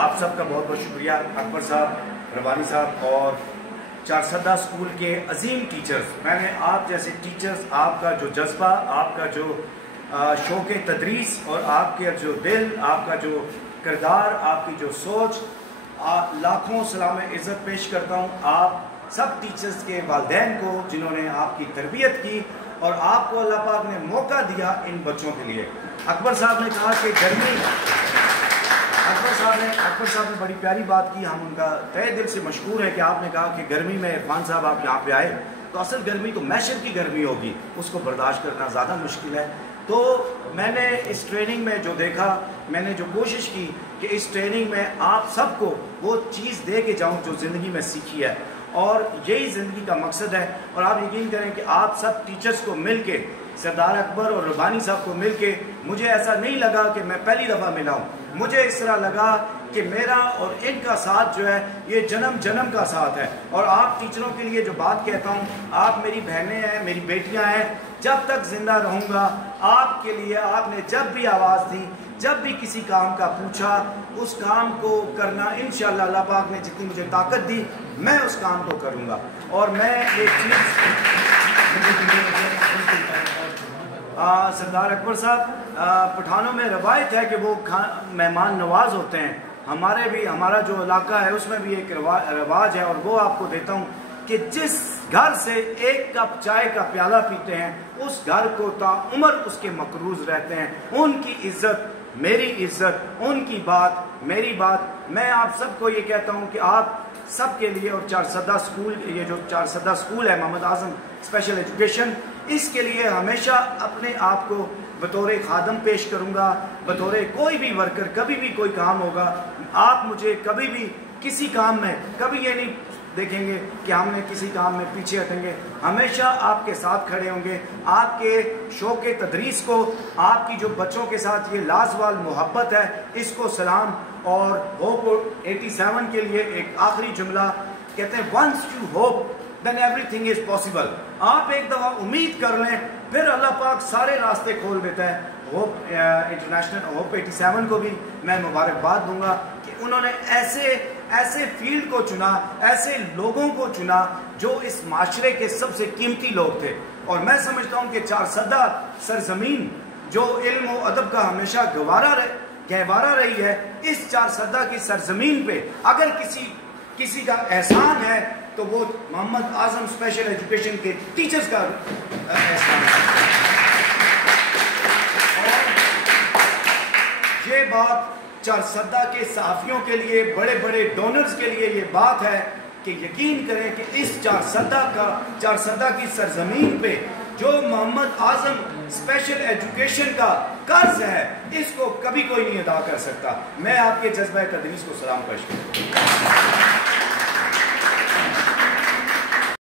آپ سب کا بہت بہت شکریہ اکبر صاحب, ربانی صاحب اور چارسدہ اسکول کے عظیم ٹیچرز. میں نے آپ جیسے ٹیچرز, آپ کا جو جذبہ, آپ کا جو شوق تدریس اور آپ کے جو دل, آپ کا جو کردار, آپ کی جو سوچ, لاکھوں سلام عزت پیش کرتا ہوں آپ سب ٹیچرز کے والدین کو جنہوں نے آپ کی تربیت کی اور آپ کو اللہ پاک نے موقع دیا ان بچوں کے لیے. اکبر صاحب نے کہا کہ گرمی, اکبر صاحب نے بڑی پیاری بات کی, ہم ان کا تہ دل سے مشکور ہے کہ آپ نے کہا کہ گرمی میں عرفان صاحب آپ یہاں پہ آئے تو اصل گرمی تو میشر کی گرمی ہوگی, اس کو برداشت کرنا زیادہ مشکل ہے. تو میں نے اس ٹریننگ میں جو دیکھا, میں نے جو کوشش کی کہ اس ٹریننگ میں آپ سب کو وہ چیز دے کے جاؤں جو زندگی میں سیکھی ہے, اور یہی زندگی کا مقصد ہے. اور آپ یقین کریں کہ آپ سب ٹیچرز کو مل کے, سردار اکبر اور ربانی صاحب کو مل کے, مجھے ایسا نہیں لگا کہ میں پہلی دفعہ ملا ہوں. مجھے اس طرح لگا کہ میرا اور ان کا ساتھ جو ہے یہ جنم جنم کا ساتھ ہے. اور آپ ٹیچروں کے لیے جو بات کہتا ہوں, آپ میری بہنیں ہیں, میری بیٹیاں ہیں, جب تک زندہ رہوں گا آپ کے لیے, آپ نے جب بھی آواز دی, جب بھی کسی کام کا پوچھا, اس کام کو کرنا انشاءاللہ اللہ پاک نے جتنی مجھے طاقت دی میں اس کام کو کروں گا. اور میں ایک چیز, سردار اکبر صاحب, پٹھانوں میں روایت ہے کہ وہ مہمان نواز ہوتے ہیں. ہمارے بھی, ہمارا جو علاقہ ہے اس میں بھی ایک رواج ہے, اور وہ آپ کو دیتا ہوں کہ جس گھر سے ایک کپ چائے کا پیالہ پیتے ہیں اس گھر کو تا عمر اس کے مقروض رہتے ہیں. ان کی عزت میری عزت, ان کی بات میری بات. میں آپ سب کو یہ کہتا ہوں کہ آپ سب کے لیے, اور چارسدہ اسکول, یہ جو چارسدہ اسکول ہے محمد اعظم اسپیشل ایجوکیشن, اس کے لیے ہمیشہ اپنے آپ کو بطور خادم پیش کروں گا, بطور کوئی بھی ورکر. کبھی بھی کوئی کام ہوگا, آپ مجھے کبھی بھی کسی کام میں کبھی یہ نہیں دیکھیں گے کہ ہم نے کسی کام میں پیچھے ہٹیں گے. ہمیشہ آپ کے ساتھ کھڑے ہوں گے. آپ کے شوق تدریس کو, آپ کی جو بچوں کے ساتھ یہ لازوال محبت ہے, اس کو سلام. اور ہوپ 87 کے لیے ایک آخری جملہ کہتے ہیں, once you hope then everything is possible. آپ ایک دفعہ امید کر لیں, پھر اللہ پاک سارے راستے کھول دیتا ہے. ہوپ انٹرنیشنل, ہوپ 87 کو بھی میں مبارکباد دوں گا کہ انہوں نے ایسے فیلڈ کو چنا, ایسے لوگوں کو چنا جو اس معاشرے کے سب سے قیمتی لوگ تھے. اور میں سمجھتا ہوں کہ چارسدہ سرزمین جو علم و ادب کا ہمیشہ گہوارہ رہی ہے, اس چارسدہ کی سرزمین پہ اگر کسی کا احسان ہے تو وہ محمد اعظم اسپیشل ایجوکیشن کے ٹیچرز کا احسان ہے. اور یہ بات چارسدہ کے صحافیوں کے لیے, بڑے بڑے ڈونرز کے لیے یہ بات ہے کہ یقین کریں کہ اس چارسدہ کی سرزمین پہ جو محمد اعظم اسپیشل ایجوکیشن کا قرض ہے, اس کو کبھی کوئی نہیں ادا کر سکتا. میں آپ کے جذبہ تدریس کو سلام پیش کرتا ہوں.